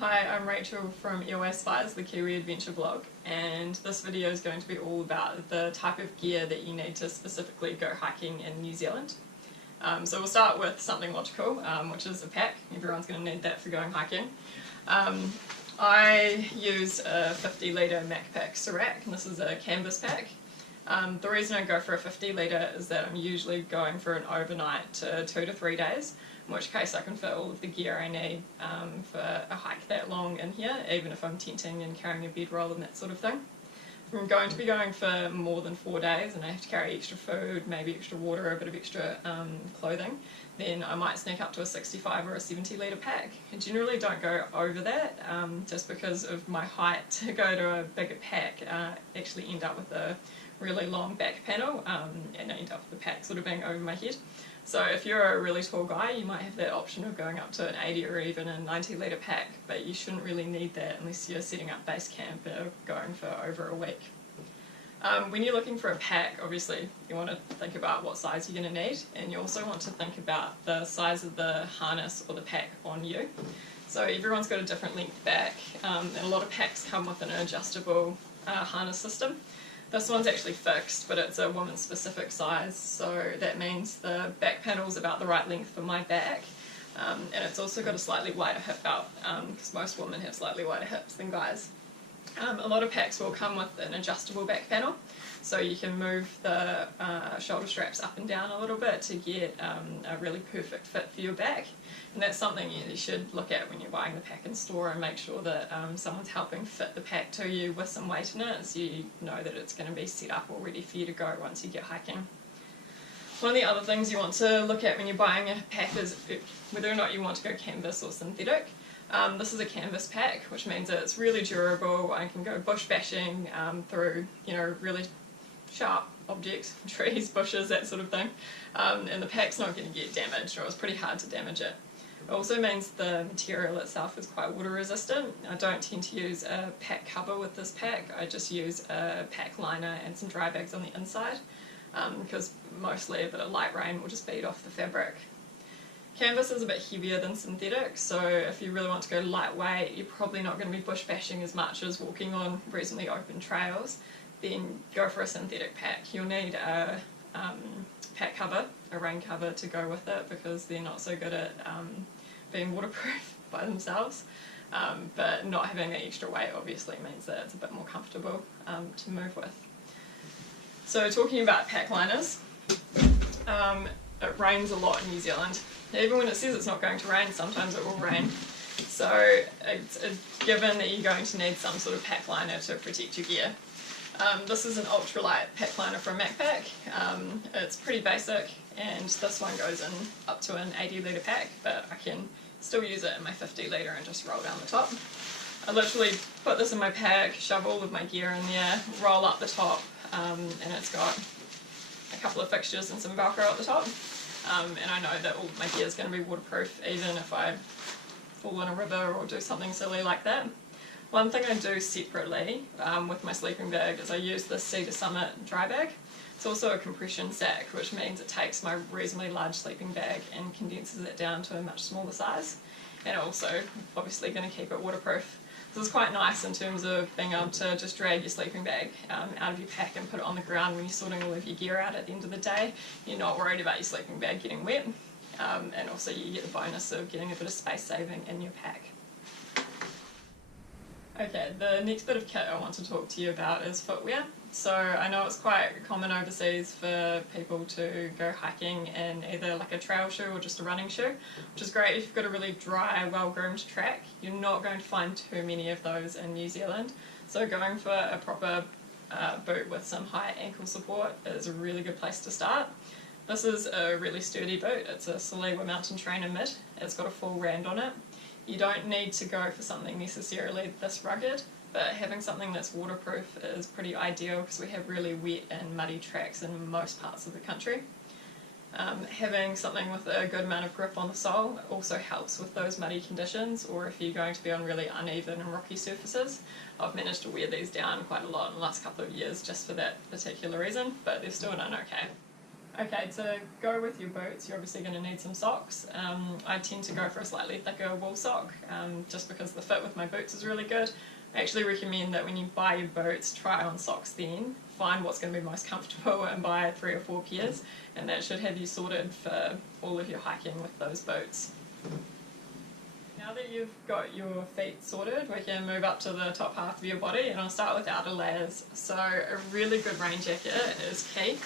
Hi, I'm Rachel from EOS Fires, the Kiwi Adventure blog, and this video is going to be all about the type of gear that you need to specifically go hiking in New Zealand. So we'll start with something logical, which is a pack. Everyone's going to need that for going hiking. I use a 50 litre Macpac Serac, and this is a canvas pack. The reason I go for a 50 litre is that I'm usually going for an overnight to 2 to 3 days, in which case I can fit all of the gear I need for a hike that long in here, even if I'm tenting and carrying a bedroll and that sort of thing. If I'm going to be going for more than 4 days and I have to carry extra food, maybe extra water, a bit of extra clothing, then I might sneak up to a 65 or a 70 litre pack. I generally don't go over that, just because of my height. To go to a bigger pack, actually end up with a really long back panel and I end up with the pack sort of being over my head. So if you're a really tall guy, you might have that option of going up to an 80 or even a 90 litre pack, but you shouldn't really need that unless you're setting up base camp or going for over a week. When you're looking for a pack, obviously you want to think about what size you're going to need, and you also want to think about the size of the harness or the pack on you. So everyone's got a different length back, and a lot of packs come with an adjustable harness system. This one's actually fixed, but it's a woman's specific size, so that means the back panel's about the right length for my back, and it's also got a slightly wider hip belt, because most women have slightly wider hips than guys. A lot of packs will come with an adjustable back panel, so you can move the shoulder straps up and down a little bit to get a really perfect fit for your back. And that's something you should look at when you're buying the pack in store, and make sure that someone's helping fit the pack to you with some weight in it, so you know that it's going to be set up all ready for you to go once you get hiking. One of the other things you want to look at when you're buying a pack is whether or not you want to go canvas or synthetic. This is a canvas pack, which means that it's really durable. I can go bush bashing through, really sharp objects, trees, bushes, that sort of thing, and the pack's not going to get damaged, or it's pretty hard to damage it. It also means the material itself is quite water resistant. I don't tend to use a pack cover with this pack. I just use a pack liner and some dry bags on the inside, because mostly a bit of light rain will just bead off the fabric. Canvas is a bit heavier than synthetic, so if you really want to go lightweight, you're probably not going to be bush bashing as much as walking on reasonably open trails. Then go for a synthetic pack. You'll need a pack cover, a rain cover to go with it, because they're not so good at being waterproof by themselves. But not having that extra weight obviously means that it's a bit more comfortable to move with. So talking about pack liners, it rains a lot in New Zealand. Even when it says it's not going to rain, sometimes it will rain. So it's a given that you're going to need some sort of pack liner to protect your gear. This is an ultralight pack liner from Macpac. It's pretty basic, and this one goes in up to an 80 litre pack, but I can still use it in my 50 litre and just roll down the top. I literally put this in my pack, shove all of my gear in there, roll up the top, and it's got a couple of fixtures and some Velcro at the top. And I know that all my gear is going to be waterproof even if I fall in a river or do something silly like that. One thing I do separately with my sleeping bag is I use this Cedar Summit dry bag. It's also a compression sack, which means it takes my reasonably large sleeping bag and condenses it down to a much smaller size, and also obviously going to keep it waterproof. This is quite nice in terms of being able to just drag your sleeping bag out of your pack and put it on the ground when you're sorting all of your gear out at the end of the day. You're not worried about your sleeping bag getting wet, and also you get the bonus of getting a bit of space saving in your pack. Okay, the next bit of kit I want to talk to you about is footwear. So I know it's quite common overseas for people to go hiking in either like a trail shoe or just a running shoe, which is great if you've got a really dry, well-groomed track. You're not going to find too many of those in New Zealand, so going for a proper boot with some high ankle support is a really good place to start. This is a really sturdy boot. It's a Salewa Mountain Trainer Mid. It's got a full rand on it. You don't need to go for something necessarily this rugged, but having something that's waterproof is pretty ideal because we have really wet and muddy tracks in most parts of the country. Having something with a good amount of grip on the sole also helps with those muddy conditions, or if you're going to be on really uneven and rocky surfaces. I've managed to wear these down quite a lot in the last couple of years just for that particular reason, but they've still done okay. Okay, to go with your boots, you're obviously going to need some socks. I tend to go for a slightly thicker wool sock, just because the fit with my boots is really good. I actually recommend that when you buy your boots, try on socks then, find what's going to be most comfortable and buy 3 or 4 pairs, and that should have you sorted for all of your hiking with those boots. Now that you've got your feet sorted, we can move up to the top half of your body, and I'll start with outer layers. So a really good rain jacket is key.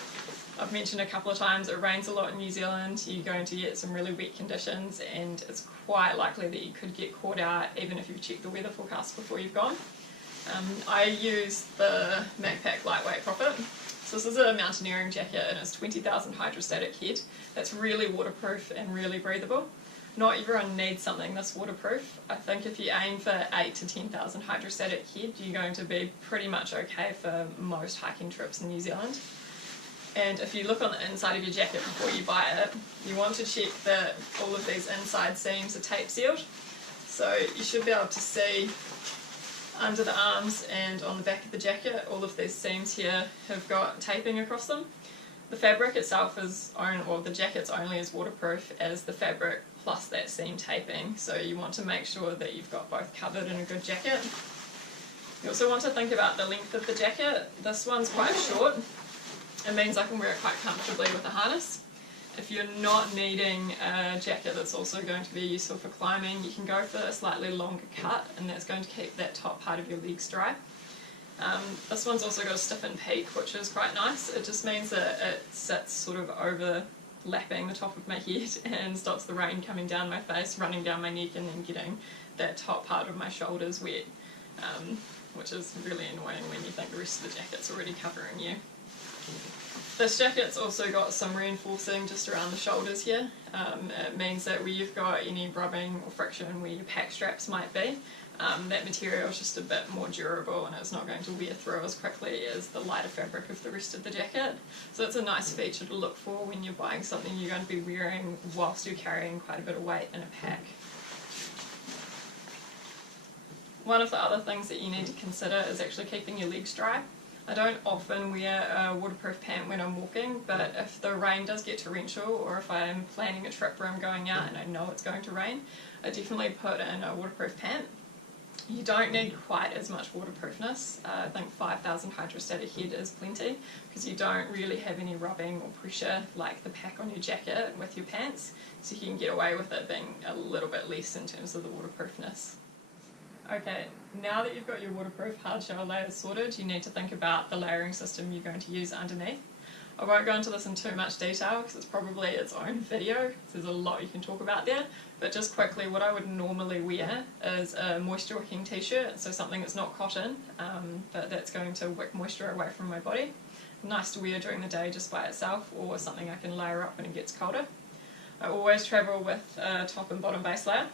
I've mentioned a couple of times it rains a lot in New Zealand, you're going to get some really wet conditions, and it's quite likely that you could get caught out even if you've checked the weather forecast before you've gone. I use the Macpac Lightweight Prophet. So this is a mountaineering jacket and it's 20,000 hydrostatic head. That's really waterproof and really breathable. Not everyone needs something this waterproof. I think if you aim for 8 to 10,000 hydrostatic head, you're going to be pretty much okay for most hiking trips in New Zealand. And if you look on the inside of your jacket before you buy it, you want to check that all of these inside seams are tape sealed. So you should be able to see under the arms and on the back of the jacket, all of these seams here have got taping across them. The fabric itself is the jacket's only as waterproof as the fabric plus that seam taping, so you want to make sure that you've got both covered in a good jacket. You also want to think about the length of the jacket. This one's quite short. It means I can wear it quite comfortably with a harness. If you're not needing a jacket that's also going to be useful for climbing, you can go for a slightly longer cut, and that's going to keep that top part of your legs dry. This one's also got a stiffened peak, which is quite nice. It just means that it sits sort of overlapping the top of my head and stops the rain coming down my face, running down my neck, and then getting that top part of my shoulders wet, which is really annoying when you think the rest of the jacket's already covering you. This jacket's also got some reinforcing just around the shoulders here. It means that where you've got any rubbing or friction where your pack straps might be, that material is just a bit more durable and it's not going to wear through as quickly as the lighter fabric of the rest of the jacket. So it's a nice feature to look for when you're buying something you're going to be wearing whilst you're carrying quite a bit of weight in a pack. One of the other things that you need to consider is actually keeping your legs dry. I don't often wear a waterproof pant when I'm walking, but if the rain does get torrential or if I'm planning a trip where I'm going out and I know it's going to rain, I definitely put in a waterproof pant. You don't need quite as much waterproofness. I think 5,000 hydrostatic head is plenty because you don't really have any rubbing or pressure like the pack on your jacket with your pants, so you can get away with it being a little bit less in terms of the waterproofness. Okay, now that you've got your waterproof hard shell layers sorted, you need to think about the layering system you're going to use underneath. I won't go into this in too much detail because it's probably its own video, because there's a lot you can talk about there, but just quickly, what I would normally wear is a moisture wicking t-shirt, so something that's not cotton, but that's going to wick moisture away from my body. Nice to wear during the day just by itself, or something I can layer up when it gets colder. I always travel with a top and bottom base layer.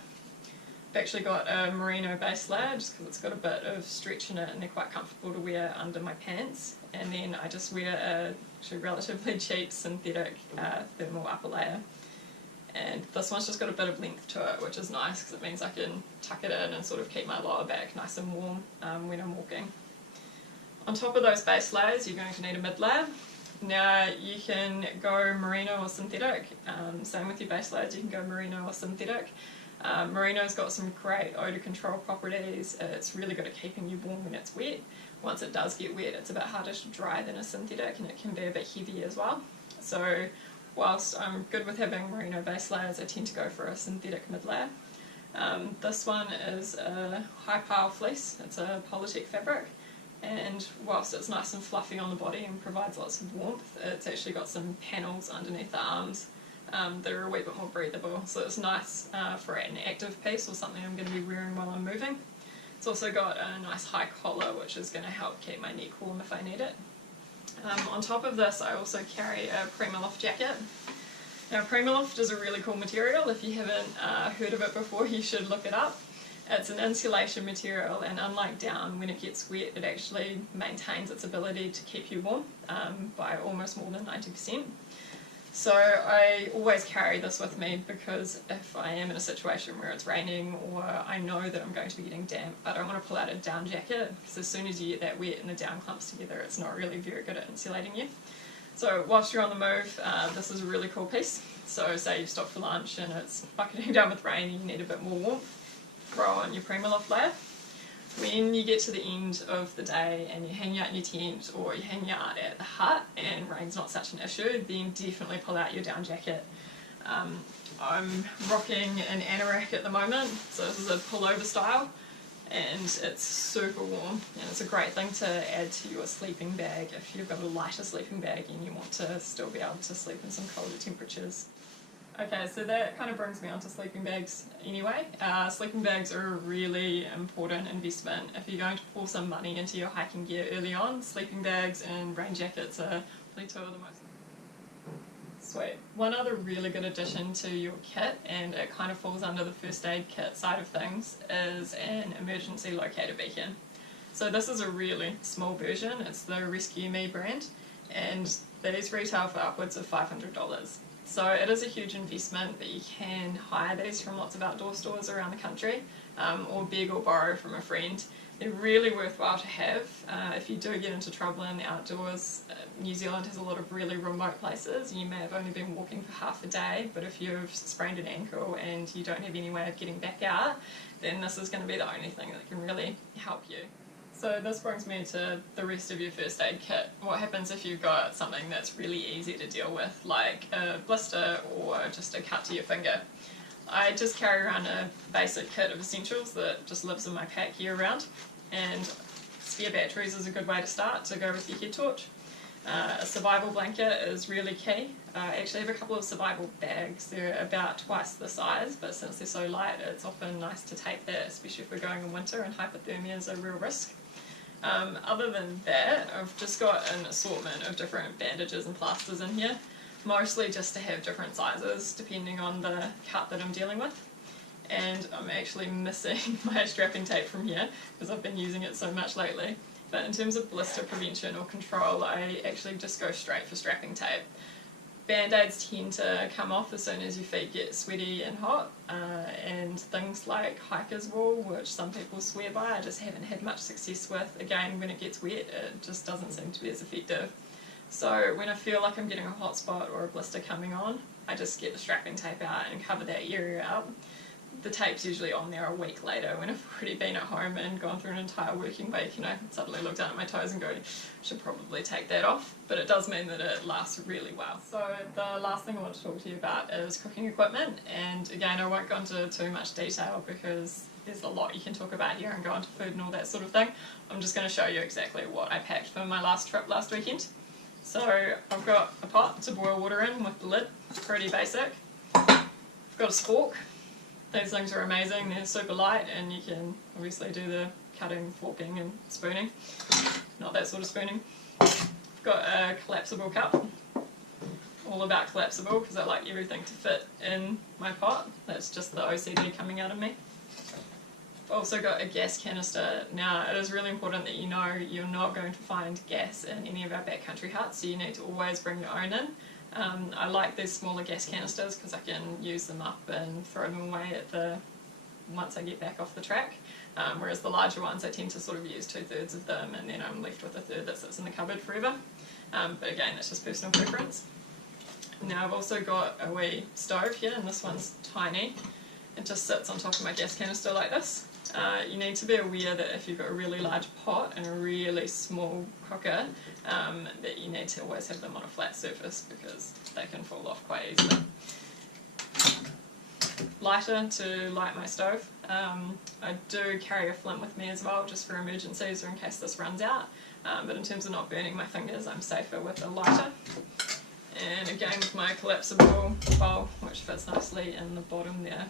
I've actually got a merino base layer just because it's got a bit of stretch in it and they're quite comfortable to wear under my pants, and then I just wear a actually relatively cheap synthetic thermal upper layer, and this one's just got a bit of length to it, which is nice because it means I can tuck it in and sort of keep my lower back nice and warm when I'm walking. On top of those base layers you're going to need a mid layer. Now you can go merino or synthetic, same with your base layers, you can go merino or synthetic. Merino's got some great odour control properties. It's really good at keeping you warm when it's wet. Once it does get wet, it's a bit harder to dry than a synthetic, and it can be a bit heavy as well. So whilst I'm good with having merino base layers, I tend to go for a synthetic mid layer. This one is a high pile fleece. It's a Polytech fabric, and whilst it's nice and fluffy on the body and provides lots of warmth, it's actually got some panels underneath the arms that are a wee bit more breathable, so it's nice for an active piece or something I'm going to be wearing while I'm moving. It's also got a nice high collar which is going to help keep my neck warm if I need it. On top of this I also carry a Primaloft jacket. Now Primaloft is a really cool material. If you haven't heard of it before, you should look it up. It's an insulation material, and unlike down, when it gets wet it actually maintains its ability to keep you warm by almost more than 90%. So I always carry this with me because if I am in a situation where it's raining or I know that I'm going to be getting damp, I don't want to pull out a down jacket because as soon as you get that wet and the down clumps together, it's not really very good at insulating you. So whilst you're on the move, this is a really cool piece. So say you've stopped for lunch and it's bucketing down with rain and you need a bit more warmth, throw on your Primaloft layer. When you get to the end of the day and you're hanging out in your tent or you're hanging out at the hut and rain's not such an issue, then definitely pull out your down jacket. I'm rocking an anorak at the moment, so this is a pullover style, and it's super warm, and it's a great thing to add to your sleeping bag if you've got a lighter sleeping bag and you want to still be able to sleep in some colder temperatures. Okay, so that kind of brings me on to sleeping bags anyway. Sleeping bags are a really important investment. If you're going to pour some money into your hiking gear early on, sleeping bags and rain jackets are probably two of the most. Sweet. One other really good addition to your kit, and it kind of falls under the first aid kit side of things, is an emergency locator beacon. So this is a really small version. It's the Rescue Me brand, and these retail for upwards of $500. So it is a huge investment, but you can hire these from lots of outdoor stores around the country, or beg or borrow from a friend. They're really worthwhile to have. If you do get into trouble in the outdoors, New Zealand has a lot of really remote places. You may have only been walking for half a day, but if you've sprained an ankle and you don't have any way of getting back out, then this is going to be the only thing that can really help you. So this brings me to the rest of your first aid kit. What happens if you've got something that's really easy to deal with, like a blister or just a cut to your finger? I just carry around a basic kit of essentials that just lives in my pack year round, and spare batteries is a good way to start to go with your head torch. A survival blanket is really key. I actually have a couple of survival bags. They're about twice the size, but since they're so light, it's often nice to take that, especially if we're going in winter and hypothermia is a real risk. Other than that, I've just got an assortment of different bandages and plasters in here, mostly just to have different sizes depending on the cut that I'm dealing with. And I'm actually missing my strapping tape from here because I've been using it so much lately. But in terms of blister prevention or control, I actually just go straight for strapping tape. Band-aids tend to come off as soon as your feet get sweaty and hot, and things like hiker's wool, which some people swear by, I just haven't had much success with. Again, when it gets wet, it just doesn't seem to be as effective. So when I feel like I'm getting a hot spot or a blister coming on, I just get the strapping tape out and cover that area up. The tape's usually on there a week later when I've already been at home and gone through an entire working week, and I suddenly look down at my toes and go, should probably take that off. But it does mean that it lasts really well. So the last thing I want to talk to you about is cooking equipment, and again I won't go into too much detail because there's a lot you can talk about here and go into food and all that sort of thing. I'm just going to show you exactly what I packed for my last trip last weekend. So I've got a pot to boil water in with the lid, pretty basic. I've got a spork. These things are amazing, they're super light and you can obviously do the cutting, forking and spooning. Not that sort of spooning. I've got a collapsible cup. All about collapsible because I like everything to fit in my pot. That's just the OCD coming out of me. I've also got a gas canister. Now it is really important that you know you're not going to find gas in any of our backcountry huts, so you need to always bring your own in. I like these smaller gas canisters because I can use them up and throw them away once I get back off the track, whereas the larger ones I tend to sort of use 2/3 of them and then I'm left with a third that sits in the cupboard forever. But again, that's just personal preference. Now I've also got a wee stove here, and this one's tiny. It just sits on top of my gas canister like this. You need to be aware that if you've got a really large pot and a really small cooker, that you need to always have them on a flat surface because they can fall off quite easily. Lighter to light my stove. I do carry a flint with me as well, just for emergencies or in case this runs out. But in terms of not burning my fingers, I'm safer with a lighter. And again with my collapsible bowl, which fits nicely in the bottom there.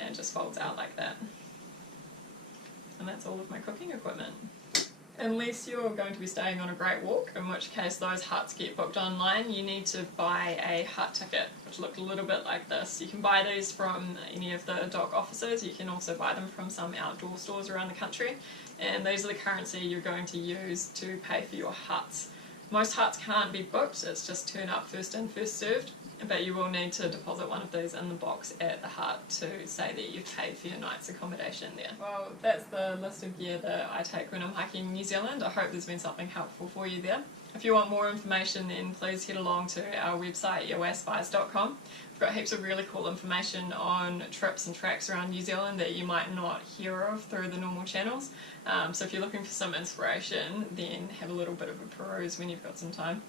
And just folds out like that. And that's all of my cooking equipment. Unless you're going to be staying on a great walk, in which case those huts get booked online, you need to buy a hut ticket, which look a little bit like this. You can buy these from any of the DOC offices, you can also buy them from some outdoor stores around the country, and these are the currency you're going to use to pay for your huts. Most huts can't be booked, it's just turn up first in, first served. But you will need to deposit one of these in the box at the hut to say that you've paid for your night's accommodation there. Well, that's the list of gear that I take when I'm hiking New Zealand. I hope there's been something helpful for you there. If you want more information, then please head along to our website, earwaspies.com. We've got heaps of really cool information on trips and tracks around New Zealand that you might not hear of through the normal channels. So if you're looking for some inspiration, then have a little bit of a peruse when you've got some time.